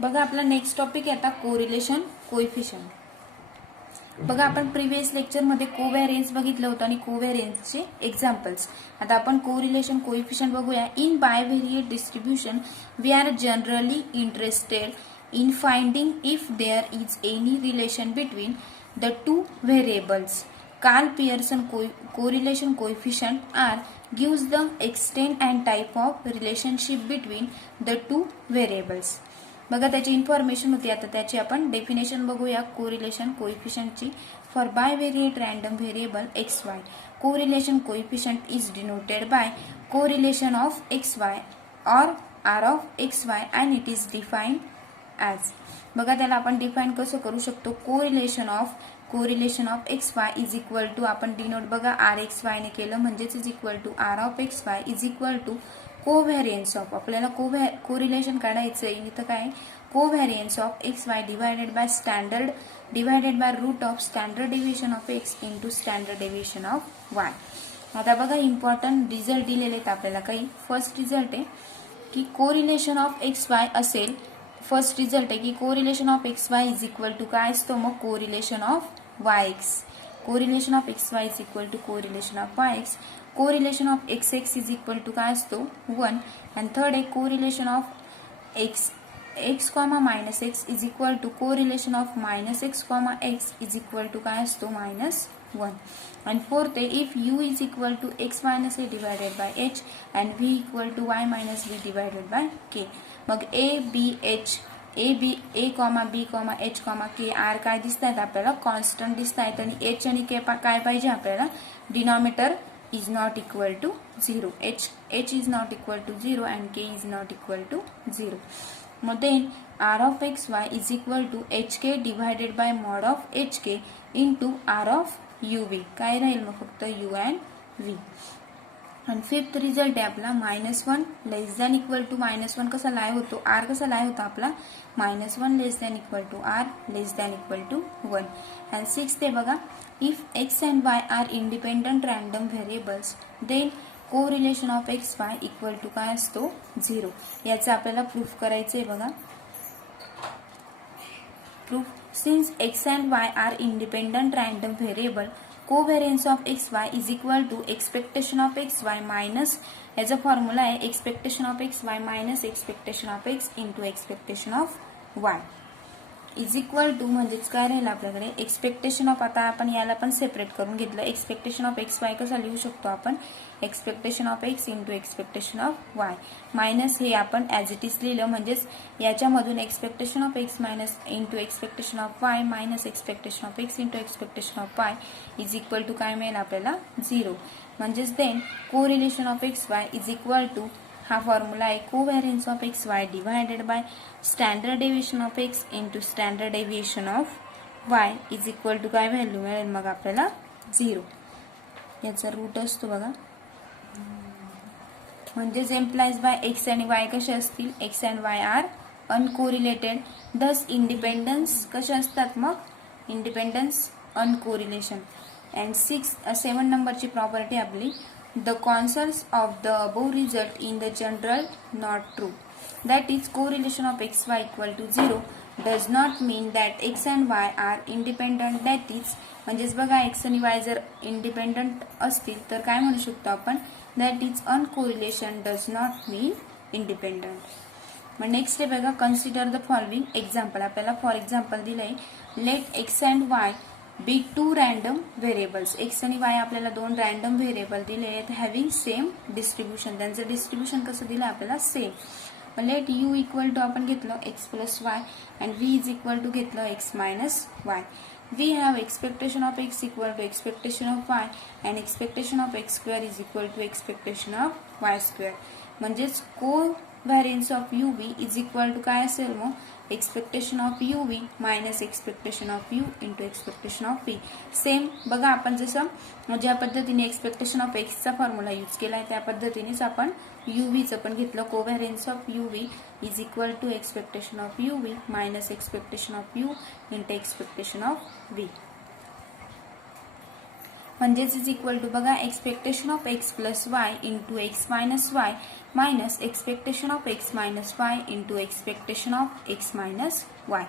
बघा आपला next topic आहे आता कोरिलेशन कोएफिशियंट. बघा आपण प्रिव्हियस लेक्चरमध्ये कोव्हॅरियन्स बघितलं होतं आणि कोव्हॅरियन्सचे एक्झाम्पल्स. आता आपण कोरिलेशन कोएफिशियंट बघूया. In bivariate distribution we are generally interested in finding if there is any relation between the two variables. Karl Pearson correlation coefficient R gives the extent and type of relationship between the two variables. बघा त्याची information होती. आता त्याची आपण definition बघूया correlation कोएफिशियंटची. For bivariate random variable X Y correlation coefficient is denoted by correlation of x Y or R of x Y and it is defined as. बघा त्याला आपण डिफाईन कसं करू शकतो. Correlation of x Y is equal to आपण denote बघा R X Y ने केलं म्हणजेच is equal to R of x Y is equal to covariance of. आपल्याला कोरिलेशन काढायचं आहे. इथं काय covariance of x Y divided by standard divided by root of standard deviation of x into standard deviation of Y. आता बघा important result दिलेले आहेत आपल्याला काही. फर्स्ट रिझल्ट आहे की कोरिलेशन ऑफ एक्स वाय असेल. फर्स्ट रिझल्ट आहे की correlation of x Y is equal to काय असतो मग correlation of Y X. Correlation of x Y is equal to correlation of Y X. Correlation of X X is equal to काय असतो 1. And third आहे correlation of X comma minus X is equal to correlation of minus X comma X is equal to काय असतो -1. And fourth आहे if U is equal to X minus A divided by H and V equal to Y minus V divided by K. मग A comma B comma H comma K are काय दिसत आहेत आपल्याला constant दिसत आहेत आणि H आणि के काय पाहिजे आपल्याला denominator is not equal to 0. H is not equal to 0 and K is not equal to 0. मग then R of x Y is equal to H K divided by mod of H K into R of U V. काय राहील मग फक्त U and V. आणि fifth result आहे आपला -1 less than equal to -1 कसा लाय होतो आर कसा लाय होतो आपला -1 less than equal to R less than equal to 1. And sixth आहे बघा if X and Y are independent random variables then correlation of x Y equal to काय असतो 0. याचं आपल्याला प्रूफ करायचं आहे बघा. Proof since X and Y are independent random variable covariance of x Y is equal to expectation of x Y minus याचा formula आहे expectation of x Y minus expectation of x into expectation of Y is equal to म्हणजेच काय राहिलं आपल्याकडे expectation of. आता आपण याला पण सेपरेट करून घेतलं. एक्सपेक्टेशन ऑफ एक्स वाय कसा लिहू शकतो आपण expectation of x into expectation of Y minus हे आपण ॲज इट इज लिहिलं म्हणजेच याच्यामधून expectation of X minus into expectation of Y minus expectation of x into expectation of Y is equal to काय मिळेल आपल्याला 0. म्हणजेच then correlation of x Y is equal to हा फॉर्म्युला आहे covariance of x Y divided by standard deviation of x into standard deviation of Y is equal to काय value मिळेल मग आपल्याला 0. याचा रूट असतो बघा. म्हणजेच एम्प्लाइज बाय एक्स आणि वाय कसे असतील X and Y are uncorrelated thus independence कसे असतात मग इंडिपेंडन्स अनकोरिलेशन. अँड 7 नंबरची प्रॉपर्टी आपली the concerns of the above result in the general not true. That is correlation of xy equal to 0 does not mean that x and y are independent. That is म्हणजेच बघा x आणि y जर independent असतील तर काय म्हणू शकतो आपण that is uncorrelation does not mean independent. मग नेक्स्ट आहे बघा कन्सिडर द फॉलोइंग एक्झाम्पल. आपल्याला फॉर एक्झाम्पल दिलंय let X and Y be 2 random variables. X आणि वाय आपल्याला 2 रँडम व्हेरिएबल दिले आहेत हॅव्हिंग सेम डिस्ट्रीब्युशन. त्यांचं डिस्ट्रीब्युशन कसं दिलं आपल्याला same. Let U equal to आपण घेतलं X plus Y and V is equal to घेतलं X minus Y. We have expectation of X equal to expectation of Y and expectation of x square is equal to expectation of Y square. म्हणजेच covariance of U V is equal to काय असेल मग expectation of U V minus expectation of U into expectation of V. Same बघा आपण जसं ज्या पद्धतीने expectation of एक्सचा फॉर्म्युला यूज केला आहे त्या पद्धतीनेच आपण यू व्हीचं पण घेतलं. Covariance of U V is equal to expectation of U V minus expectation of U into expectation of V. म्हणजेच इज इक्वल टू बघा expectation of x plus y into x minus Y minus expectation of X minus Y into expectation of X minus y.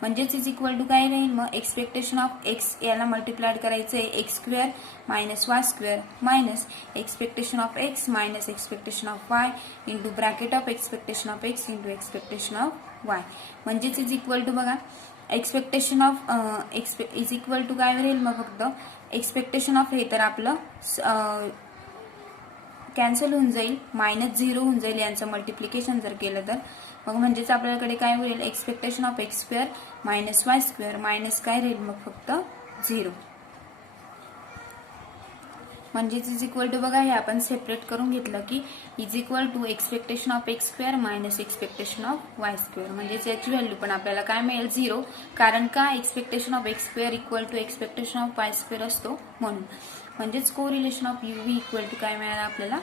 म्हणजेच is equal to काय राहील मग expectation of x याला multiplied करायचं आहे x square minus Y square minus expectation of X minus expectation of y into bracket of expectation of x into expectation of Y. म्हणजेच is equal to बघा expectation of is equal to काय राहील मग फक्त expectation of हे तर आपलं cancel होऊन जाईल -0 होऊन जाईल यांचं मल्टिप्लिकेशन जर केलं तर मग म्हणजेच आपल्याकडे काय होईल expectation of x square minus Y square minus काय राहील मग फक्त 0. म्हणजेच इज इक्वल टू बघा हे आपण सेपरेट करून घेतलं की is equal to expectation of x square minus expectation of Y square. म्हणजेच याची व्हॅल्यू पण आपल्याला काय मिळेल 0 कारण का expectation of x square equal to expectation of Y square असतो म्हणून. म्हणजेच correlation of U V equal to काय मिळाला आपल्याला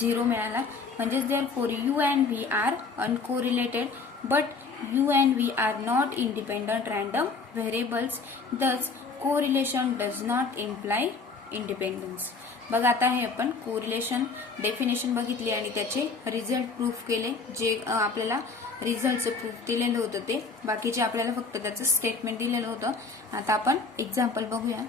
0 मिळाला. म्हणजेच therefore U and V are uncorrelated but U and V are not independent random variables thus correlation does not imply independence. बघा आता हे आपण कोरिलेशन डेफिनेशन बघितली आणि त्याचे रिझल्ट प्रूफ केले. जे आपल्याला रिझल्टचं प्रूफ दिलेलं होतं ते बाकीचे आपल्याला फक्त त्याचं स्टेटमेंट दिलेलं होतं. आता आपण एक्झाम्पल बघूया.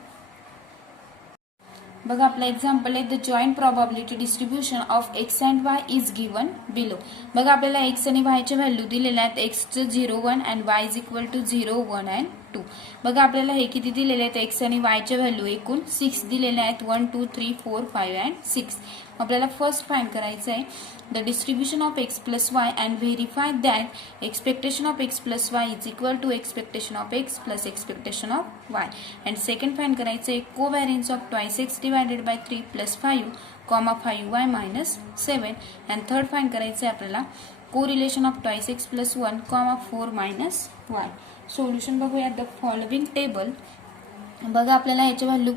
बघा आपला एक्झाम्पल आहे the joint probability distribution of x and Y is given below. बघा आपल्याला एक्स आणि वायचे व्हॅल्यू दिलेल्या आहेत एक्सचं 0 1 and Y is equal to 0 1 and 2. बघा आपल्याला हे किती दिलेले आहेत एक्स आणि वायचे व्हॅल्यू एकूण 6 दिलेले आहेत 1 2 3 4 5 अँड 6. आपल्याला फर्स्ट फाइंड करायचं आहे the distribution of x plus Y and verify that expectation of x plus Y is equal to expectation of x plus expectation of Y. And second find करायचं आहे covariance of twice X divided by 3 plus 5 5y minus 7. And third find करायचं आहे आपल्याला correlation of twice x plus 1 4 minus Y. Solution बघूया the following table. बघा आपल्याला याचे value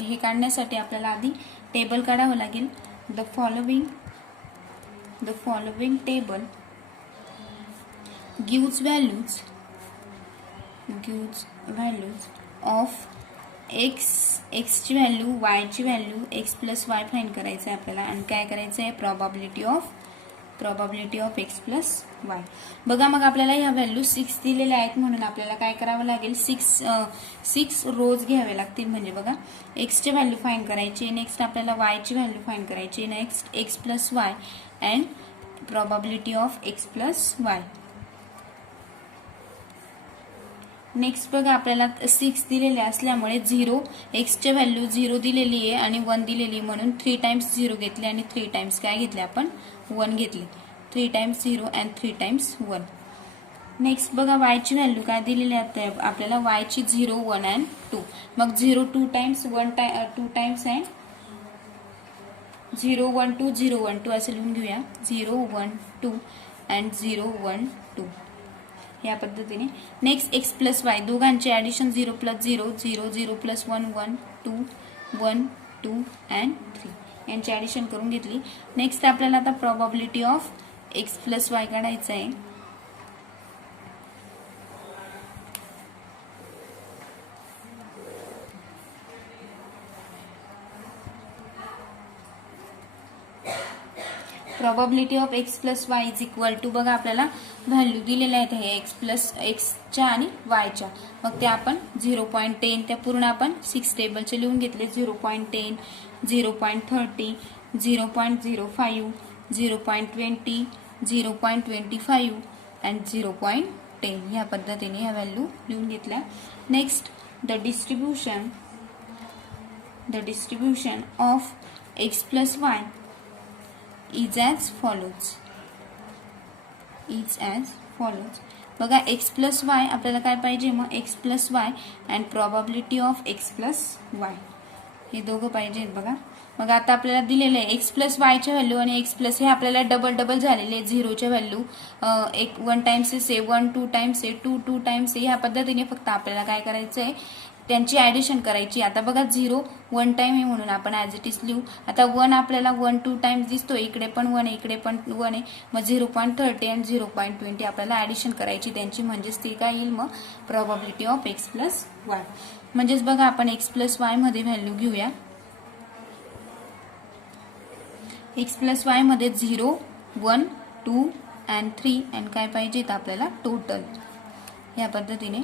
हे काढण्यासाठी आपल्याला आधी टेबल काढावं लागेल. The following table gives values of एक्सची व्हॅल्यू वायची value X plus Y find करायचं आहे आपल्याला आणि काय करायचं आहे probability of x plus Y. बघा मग आपल्याला ह्या व्हॅल्यू 6 दिलेल्या आहेत म्हणून आपल्याला काय करावं लागेल 6 रोज घ्यावे लागतील. म्हणजे बघा एक्सची व्हॅल्यू फाइंड करायची नेक्स्ट आपल्याला वायची व्हॅल्यू फाइंड करायची next x plus Y and probability of x plus Y. Next बघा आपल्याला 6 दिलेले असल्यामुळे 0 एक्सची व्हॅल्यू 0 दिलेली आहे आणि 1 दिलेली म्हणून 3 टाइम्स 0 घेतले आणि 3 टाइम्स काय घेतले आपण 1 घेतले. 3 टाइम्स 0 अँड 3 टाइम्स 1. नेक्स्ट बघा वायची व्हॅल्यू काय दिलेली आहे आपल्याला वायची 0 1 अँड 2. मग 0 2 टाइम्स 2 टाइम्स अँड 0 1 2 0 1 2 असं लिहून घेऊया 0 1 2 अँड 0 1 2 या पद्धतीने. नेक्स्ट एक्स प्लस वाय दोघांचे ऍडिशन 0 प्लस 0 0 0 प्लस 1 1 2 1 2 अँड 3 यांची ऍडिशन करून घेतली. नेक्स्ट आपल्याला आता probability of x plus y काढायचं आहे. Probability of x plus Y is equal to बघा आपल्याला व्हॅल्यू दिलेल्या आहेत हे एक्स प्लस एक्सच्या आणि वायच्या. मग ते आपण 0.10 त्या पूर्ण आपण 6 टेबलचे लिहून घेतले 0.10 0.30 0.05 0.20 0.25 अँड 0.10 ह्या पद्धतीने ह्या व्हॅल्यू लिहून घेतल्या. Next the distribution of x plus Y is as follows. बघा एक्स प्लस वाय आपल्याला काय पाहिजे मग x plus Y and probability of x plus Y हे दोघं पाहिजेत. बघा मग आता आपल्याला दिलेलं आहे एक्स प्लस वायच्या व्हॅल्यू आणि एक्स प्लस हे आपल्याला डबल झालेले आहे. 0च्या व्हॅल्यू 1 टाइम्स ए 1 2 टाइम्स ए 2 टाइम्स ए ह्या पद्धतीने फक्त आपल्याला काय करायचं आहे त्यांची ऍडिशन करायची. आता बघा 0 1 टाइम आहे म्हणून आपण ऍज इट इज लिहू. आता 1 आपल्याला 1 2 टाइम्स दिसतोय, इकडे पण 1 आहे, इकडे पण 1 आहे, मग 0.30 आणि 0.20 आपल्याला ऍडिशन करायची त्यांची, म्हणजेच ती काय येईल मग probability of x plus Y. म्हणजेच बघा आपण x प्लस वाय मध्ये व्हॅल्यू घेऊया. x प्लस वाय मध्ये 0 1 2 and 3 आणि काय पाहिजे तर आपल्याला टोटल, या पद्धतीने.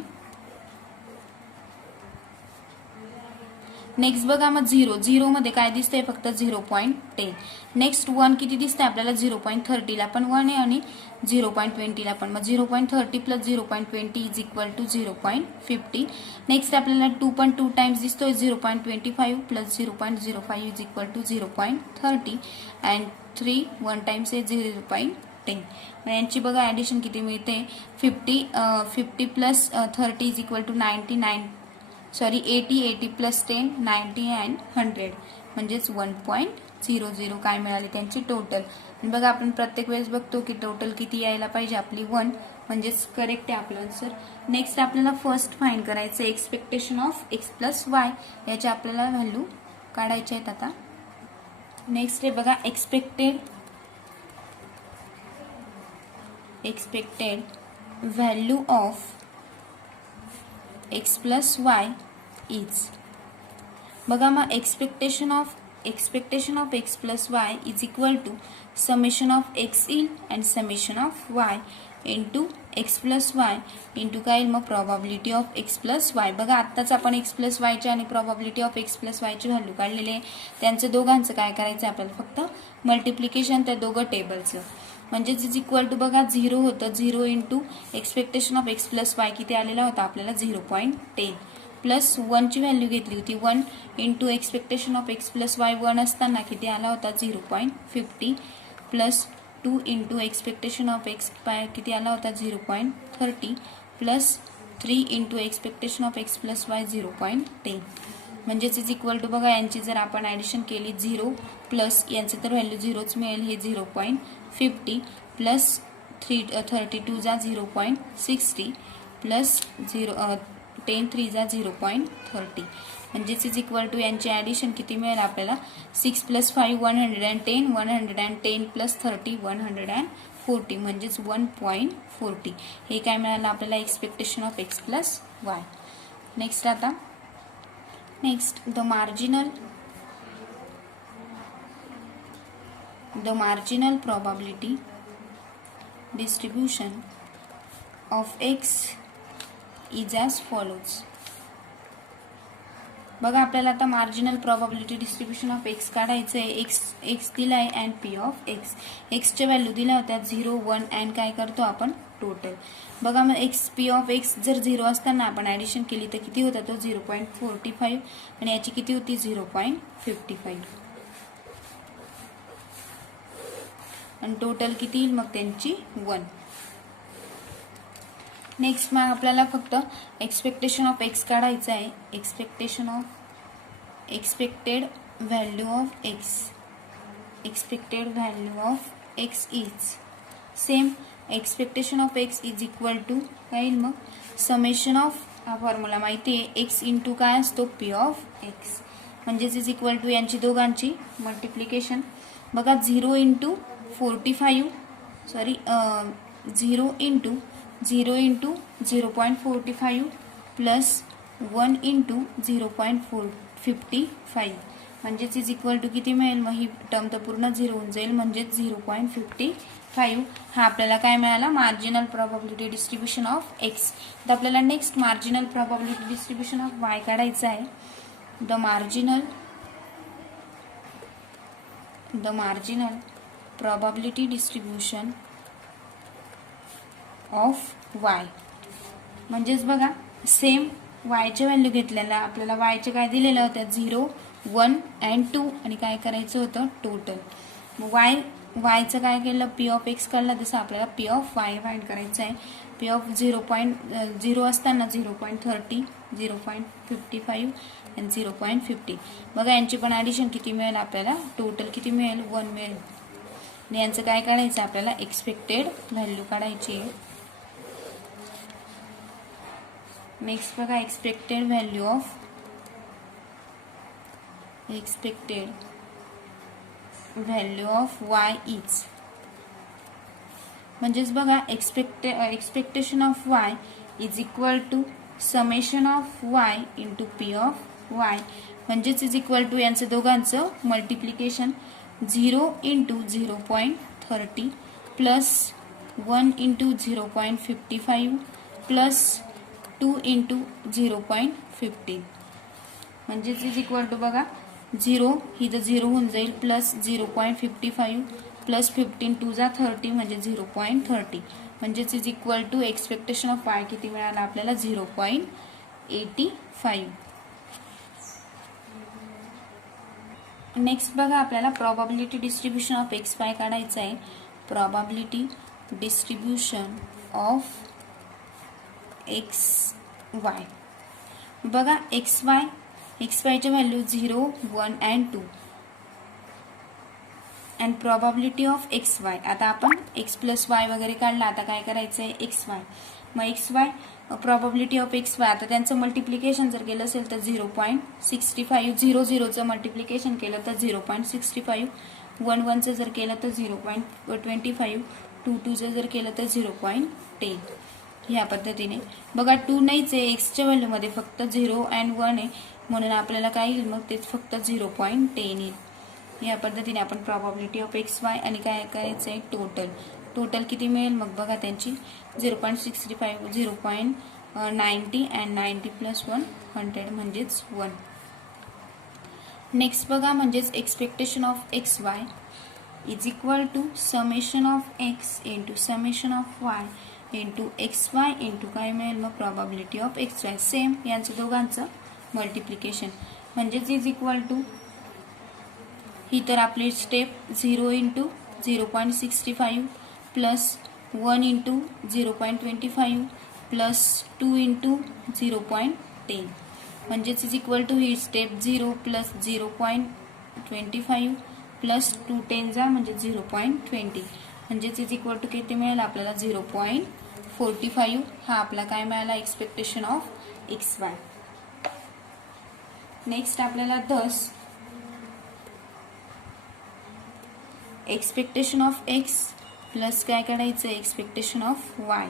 नेक्स्ट बघा मग 0 मध्ये काय दिसतंय फक्त 0.10. नेक्स्ट 1 किती दिसतंय आपल्याला 0.30 ला पण 1 आहे आणि 0.20 ला पण, मग 0.30 plus 0.20 is equal to 0.50. Next आपल्याला 2 पण 2 टाइम्स दिसतोय 0.25 plus 0.05 is equal to 0.30 and 3 1 times आहे 0.10. यांची बघा ऍडिशन किती मिळते 50 plus 30 is equal to 80 plus 10 90 and 100 म्हणजेच 1.00 काय मिळाले त्यांची टोटल. बघा आपण प्रत्येक वेळेस बघतो की टोटल किती यायला पाहिजे आपली 1, म्हणजेच करेक्ट आहे आपलं आन्सर. नेक्स्ट आपल्याला फर्स्ट फाइंड करायचं expectation of x plus y, याच्या आपल्याला व्हॅल्यू काढायचे आहेत. आता नेक्स्ट आहे बघा expected value of x plus Y is, बघा मग expectation of x plus Y is equal to summation of x येईल and summation of y into x plus y into काय येईल मग probability of x plus Y. बघा आत्ताच आपण x plus वायचे आणि probability of x plus वायची value काढलेली आहे, त्यांचं दोघांचं काय करायचं आपल्याला फक्त मल्टिप्लिकेशन त्या दोघं टेबलचं, म्हणजेच इज इक्वल टू बघा 0 होतं 0 into expectation of x plus Y किती आलेला होता आपल्याला 0.10 प्लस 1 ची व्हॅल्यू घेतली होती 1 into expectation of x plus Y 1 असताना किती आला होता 0.50 plus 2 into expectation of x Y किती आला होता 0.30 plus 3 into expectation of x plus Y 0.10 म्हणजेच इज इक्वल टू बघा यांची जर आपण ऍडिशन केली 0 प्लस यांचे तर व्हॅल्यू 0च मिळेल, हे 0.50 प्लस 32 जा 0.60 प्लस 10 3 जा 0.30 म्हणजेच इज इक्वल टू यांची ऍडिशन किती मिळेल आपल्याला 6 प्लस 5 110 110 प्लस 30 140 म्हणजेच 1.40 हे काय मिळालं आपल्याला expectation of x plus Y. Next आता the marginal probability distribution of x is as follows. बघा आपल्याला आता marginal probability distribution of x काढायचं आहे. x दिलाय अँड p ऑफ x च्या व्हॅल्यू दिल्या होत्या 0 1 अँड काय करतो आपण टोटल. बघा मग p ऑफ x जर 0 असताना आपण ऍडिशन केली तर किती होता तो 0.45 आणि याची किती होती 0.55 आणि टोटल किती येईल मग त्यांची 1. नेक्स्ट मग आपल्याला फक्त एक्सपेक्टेशन ऑफ x काढायचं आहे. Expected value of x is same expectation of x is equal to काय येईल मग समेशन ऑफ, हा फॉर्म्युला माहिती आहे x इंटू काय असतो p ऑफ x म्हणजेच इज इक्वल टू यांची दोघांची मल्टिप्लिकेशन. बघा 0 इंटू 0.45 प्लस 1 इंटू 0.55 म्हणजेच इज इक्वल टू किती मिळेल मग ही टर्म तर पूर्ण 0 होऊन जाईल म्हणजेच 0.55 हा आपल्याला काय मिळाला marginal probability distribution of x. तर आपल्याला next marginal probability distribution of y काढायचं आहे. The marginal probability distribution of y म्हणजेच बघा सेम y चे व्हॅल्यू घेतलेला आपल्याला y चे काय दिलेलं होतं 0 1 अँड 2 आणि काय करायचं होतं टोटल. y चं काय केलं p ऑफ x काढला तसं आपल्याला p ऑफ y फाइंड करायचं आहे. p ऑफ 0.0 असताना 0.30 0.55 आणि 0.50 बघा यांची पण ऍडिशन किती मिळेल आपल्याला टोटल किती मिळेल 1 मिळेल आणि यांचं काय काढायचं आपल्याला एक्सपेक्टेड व्हॅल्यू काढायची आहे. नेक्स्ट बघा expected value of y is, म्हणजेच बघा expectation of y is equal to summation of y into p of y, म्हणजेच इज इक्वल टू यांचं दोघांचं multiplication 0 into 0.30 plus 1 into 0.55 plus 2 into 0.15, म्हणजेच इज इक्वल टू बघा 0 ही तर 0 होऊन जाईल प्लस 0.55 प्लस 15 2 जा 30 म्हणजे 0.30, म्हणजेच is equal to expectation of y किती मिळाला आपल्याला 0.85. नेक्स्ट बघा आपल्याला probability distribution of x Y काढायचं आहे. Probability distribution of x Y, बघा एक्स वायचे value 0 1 and 2 and probability of x Y. आता आपण एक्स प्लस वाय वगैरे काढला, आता काय करायचं आहे एक्स वाय. मग x Y probability of x Y, आता त्यांचं मल्टिप्लिकेशन जर केलं असेल तर 0.65, 0 मल्टिप्लिकेशन केलं तर 0.65, 1 1 जर केलं तर 0.25, 2 जर केलं तर 0.10. ह्या पद्धतीने बघा 2 नाहीच आहे एक्सच्या व्हॅल्यूमध्ये, फक्त 0 अँड 1 आहे, म्हणून आपल्याला काय येईल मग तेच फक्त 0.10 येईल. या पद्धतीने आपण प्रोबॅबिलिटी ऑफ एक्स वाय आणि काय करायचं आहे टोटल किती मिळेल मग बघा त्यांची 0.65, 0.90 अँड 90 प्लस 100 म्हणजेच 1. नेक्स्ट बघा म्हणजेच expectation of x Y is equal to summation of x into summation of y into x y into काय मिळेल मग probability of x y, same यांचं दोघांचं मल्टिप्लिकेशन, म्हणजेच इज इक्वल टू ही तर आपली step 0 into 0.65 plus 1 into 0.25 plus 2 into 0.10, म्हणजेच इज इक्वल टू ही स्टेप 0 प्लस 0.25 प्लस 2 10 जा म्हणजे 0.20, म्हणजेच इज इक्वल टू किती मिळेल आपल्याला 0.45. हा आपला काय मिळाला expectation of x Y. Next आपल्याला thus expectation of x plus काय काढायचं एक्सपेक्टेशन ऑफ वाय,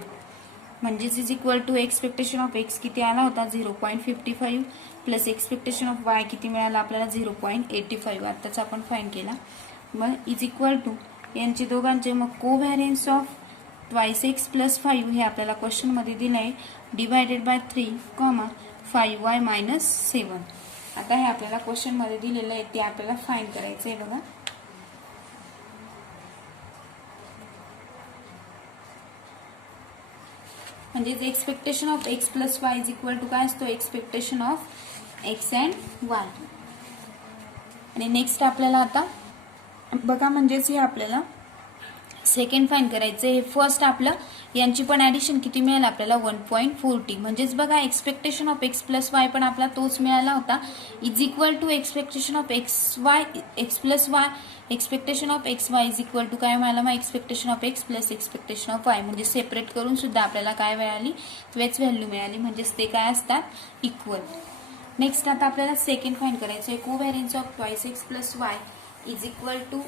म्हणजेच is equal to expectation of X किती आला होता 0.55 प्लस एक्सपेक्टेशन ऑफ वाय किती मिळाला आपल्याला 0.85, आताच आपण फाइंड केला. मग इज इक्वल टू यांचे दोघांचे मग covariance of twice x plus 5 हे आपल्याला क्वेश्चन मध्ये दिलं आहे डिवायडेड बाय 3 5y मायनस 7. आता हे आपल्याला क्वेश्चन मध्ये दिलेलं आहे ते आपल्याला फाइंड करायचं आहे बघा. म्हणजेच expectation of x plus Y is equal to काय असतो expectation of x and y. आणि नेक्स्ट आपल्याला आता बघा म्हणजेच हे आपल्याला सेकंड फाइंड करायचं आहे. फर्स्ट आपलं यांची पण ऍडिशन किती मिळेल आपल्याला 1.40, म्हणजेच बघा expectation of x plus y पण आपला तोच मिळाला होता is equal to expectation of x plus y, expectation of x Y is equal to काय मिळाला मग expectation of x plus expectation of y, म्हणजे सेपरेट करून सुद्धा आपल्याला काय मिळाली वेच व्हॅल्यू मिळाली, म्हणजेच ते काय असतात इक्वल. नेक्स्ट आता आपल्याला सेकंड फाइंड करायचं आहे covariance of twice x plus Y is equal to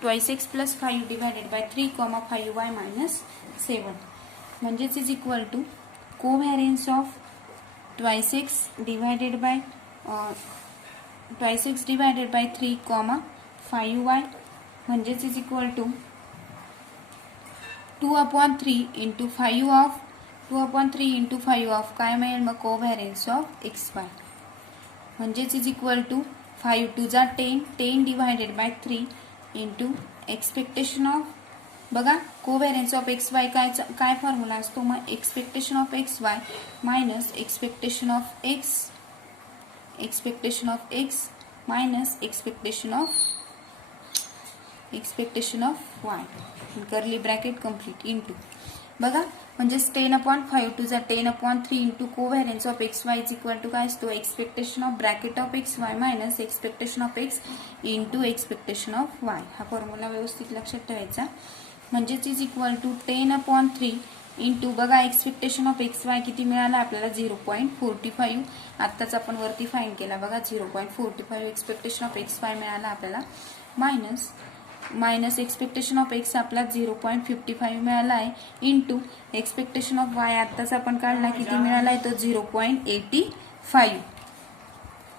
twice x plus 5 divided by 3 5y minus 7, म्हणजेच is equal to covariance of twice X divided by 3 5y, म्हणजेच is equal to 2/3 into 5 of 2/3 into 5 of काय मिळेल मग covariance of x Y, म्हणजेच is equal to 5 2 जा 10 divided by 3 into expectation of बघा कोव्हॅरियन्स of x Y काय formula असतो मग expectation of x Y minus expectation of X minus expectation of Y curly bracket complete into बघा म्हणजेच 10/5 2 जा 10/3 इंटू covariance of x Y is equal to काय असतो expectation of bracket of x Y minus expectation of x into expectation of Y. हा formula व्यवस्थित लक्षात ठेवायचा. म्हणजेच इज इक्वल टू 10/3 इंटू बघा एक्सपेक्टेशन ऑफ एक्स वाय किती मिळाला आपल्याला 0.45. आत्ताच आपण वरती फाइंड केला बघा 0.45 एक्सपेक्टेशन ऑफ एक्स वाय मिळाला आपल्याला. मायनस एक्सपेक्टेशन ऑफ एक्स आपला 0.55 मिळाला आहे इंटू एक्सपेक्टेशन ऑफ वाय आत्ताच आपण काढला किती मिळाला आहे तो 0.85.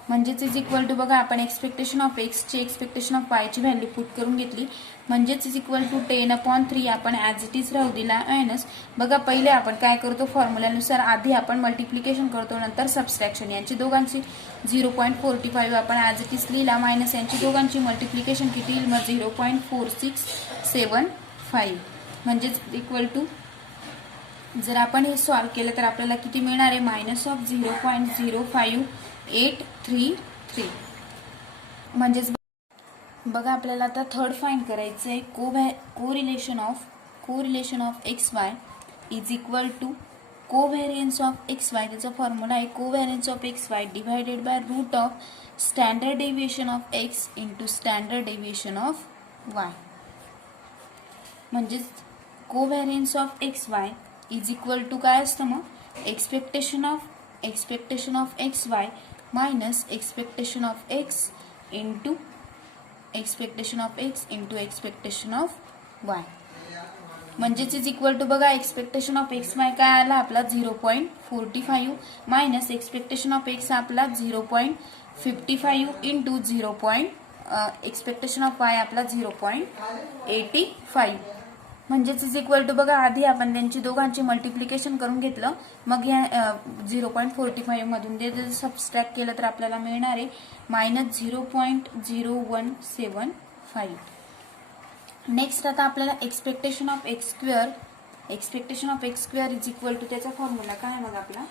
म्हणजेच इज इक्वल टू बघा आपण एक्सपेक्टेशन ऑफ एक्स ची एक्सपेक्टेशन ऑफ वाय ची व्हॅल्यू पुट करून घेतली म्हणजेच इज इक्वल टू 10/3 आपण ऍज इट इज राहू दिला मायनस बघा पहिले आपण काय करतो फॉर्म्युल्यानुसार आधी आपण मल्टिप्लिकेशन करतो नंतर सबस्ट्रॅक्शन. यांची दोघांची 0.45 आपण ऍज इट इज लिहिला मायनस यांची दोघांची मल्टिप्लिकेशन किती येईल मग 0.4675 म्हणजेच इक्वल टू जर आपण हे सॉल्व्ह केलं तर आपल्याला किती मिळणार आहे मायनस ऑफ 0.05833 म्हणजेच बघा आपल्याला आता थर्ड फाइंड करायचं आहे correlation of x Y is equal to covariance of x Y. त्याचा फॉर्म्युला आहे covariance of x Y divided by root of standard deviation of x into standard deviation of Y. म्हणजेच covariance of x Y is equal to काय असतं मग expectation of x Y minus expectation of x into expectation of expectation of Y. म्हणजेच is equal to बघा expectation of x Y काय आला आपला 0.45 minus expectation of x आपला 0.55 into expectation of Y आपला 0.85 म्हणजेच इज इक्वल टू बघा आधी आपण त्यांची दोघांची मल्टिप्लिकेशन करून घेतलं मग या 0.45 मधून ते जर सबस्ट्रॅक्ट केलं तर आपल्याला मिळणार आहे मायनस 0.0175. नेक्स्ट आता आपल्याला expectation of x square is equal to त्याचा फॉर्म्युला काय मग आपला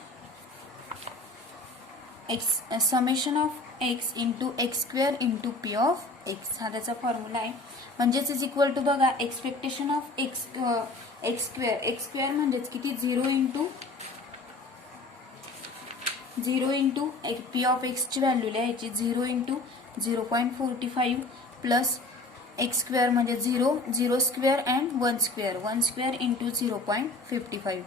summation of x into x square into p of x हा त्याचा फॉर्म्युला आहे. म्हणजेच इज इक्वल टू बघा एक्सपेक्टेशन ऑफ एक्स स्क्वेअर म्हणजेच किती 0 इंटू पी ऑफ एक्स ची व्हॅल्यू लिहायची 0 इंटू 0.45 प्लस एक्स स्क्वेअर म्हणजे 0 स्क्वेअर अँड 1 स्क्वेअर इंटू 0.55.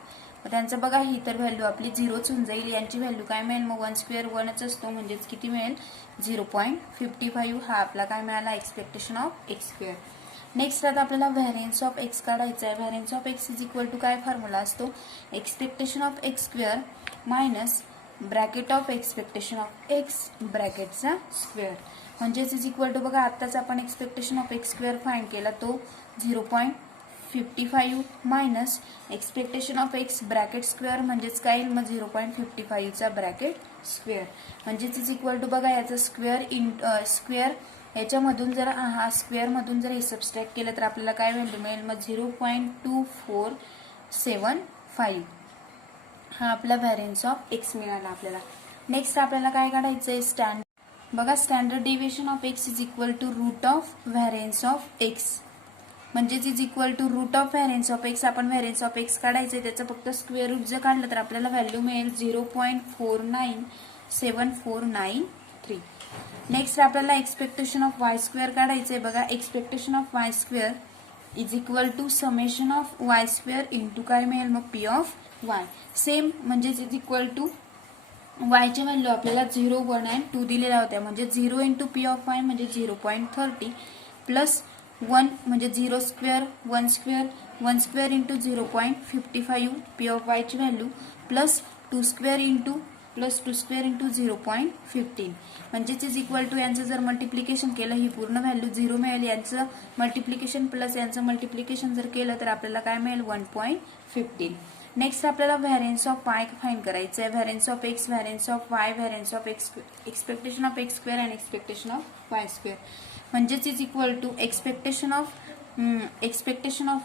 त्यांचं बघा ही तर व्हॅल्यू आपली 0च होऊन जाईल. यांची व्हॅल्यू काय मिळेल मग 1 स्क्वेअर 1च असतो म्हणजेच किती मिळेल 0.55 हा आपला काय मिळाला expectation of x square. Next आता आपल्याला व्हॅरियन्स ऑफ एक्स काढायचा आहे. Variance of X is equal to काय फॉर्म्युला असतो expectation of x square minus bracket of expectation of X ब्रॅकेटचा स्क्वेअर. म्हणजेच इज इक्वल टू बघा आत्ताच आपण expectation of x square find केला तो 0.55 minus expectation of X bracket square म्हणजेच काय येईल मग 0.55 चा ब्रॅकेट स्क्वेअर. म्हणजेच इज इक्वल टू बघा याचा स्क्वेअर याच्यामधून जर हा स्क्वेअर मधून जर हे सबस्ट्रॅक्ट केलं तर आपल्याला काय व्हॅल्यू मिळेल मग 0.2475 हा आपला व्हॅरियन्स ऑफ एक्स मिळाला आपल्याला. नेक्स्ट आपल्याला काय काढायचं आहे standard deviation of X is equal to root of variance of X. म्हणजेच is equal to root of variance of X आपण व्हॅरियन्स ऑफ एक्स काढायचंय त्याचं फक्त स्क्वेअर रूट जर काढलं तर आपल्याला व्हॅल्यू मिळेल 0.497493. नेक्स्ट आपल्याला एक्सपेक्टेशन ऑफ वाय स्क्वेअर काढायचंय बघा expectation of Y square is equal to summation of Y square into काय मिळेल मग पी ऑफ वाय. सेम म्हणजेच इज इक्वल टू वायच्या व्हॅल्यू आपल्याला 0, 1 अँड 2 दिलेल्या होत्या म्हणजे 0 इंटू पी ऑफ वाय म्हणजे 0.30 प्लस 1 म्हणजे 0 square 1 square into 0.55 P of Y ची व्हॅल्यू प्लस 2 स्क्वेअर इंटू 0.15 म्हणजेच इज इक्वल टू यांचं जर मल्टिप्लिकेशन केलं ही पूर्ण व्हॅल्यू 0 मिळेल. यांचं मल्टिप्लिकेशन प्लस यांचं मल्टिप्लिकेशन जर केलं तर आपल्याला काय मिळेल 1.15. नेक्स्ट आपल्याला व्हॅरियन्स ऑफ वाय फाइंड करायचं आहे. Variance of X variance of Y variance of X expectation of x square and expectation of Y square. म्हणजेच is equal to expectation of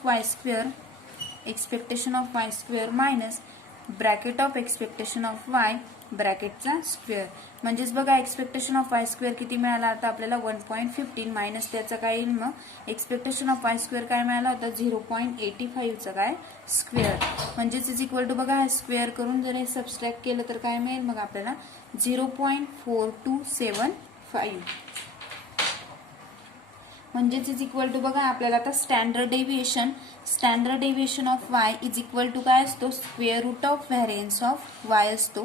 Y square minus bracket of expectation of Y ब्रॅकेटचा square. म्हणजेच बघा expectation of Y square किती मिळाला आता आपल्याला 1.15 minus त्याचा काय येईल मग एक्सपेक्टेशन ऑफ वाय स्क्वेअर काय मिळाला होता 0.85 चा काय स्क्वेअर. म्हणजेच इज इक्वल टू बघा स्क्वेअर करून जर हे सबस्ट्रॅक्ट केलं तर काय मिळेल मग आपल्याला 0.4275. म्हणजेच इज इक्वल टू बघा आपल्याला आता standard deviation of Y is equal to काय असतो, square root of variance of y असतो.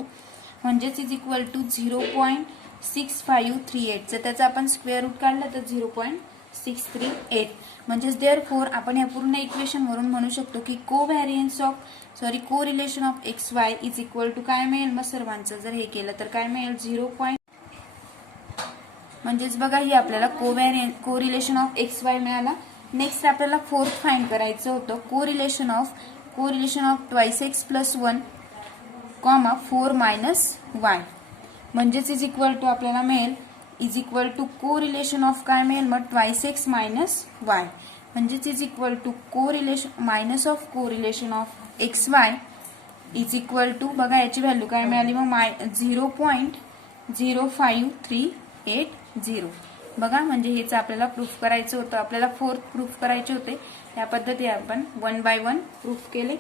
म्हणजेच इज इक्वल टू 0.6538. जर त्याचा आपण स्क्वेअर रूट काढला तर 0.638. म्हणजेच देअरफॉर आपण या पूर्ण इक्वेशन वरून म्हणू शकतो की correlation of x Y is equal to काय मिळेल, मग सर्वांचं जर हे केलं तर काय मिळेल 0. म्हणजेच बघा ही आपल्याला कोरिलेशन ऑफ एक्स वाय मिळाला. नेक्स्ट आपल्याला फोर्थ फाइंड करायचं होतं correlation of twice x plus 1 comma 4 minus y. म्हणजेच इज इक्वल टू आपल्याला मिळेल is equal to correlation of काय मिळेल मग ट्वाइस एक्स मायनस वाय. म्हणजेच is equal to correlation of x Y is equal to बघा याची व्हॅल्यू काय मिळाली मग 0.05380. बघा म्हणजे हेच आपल्याला प्रूफ करायचं होतं, आपल्याला फोर्थ प्रूफ करायचे होते. या पद्धतीने आपण 1 बाय 1 प्रूफ केले.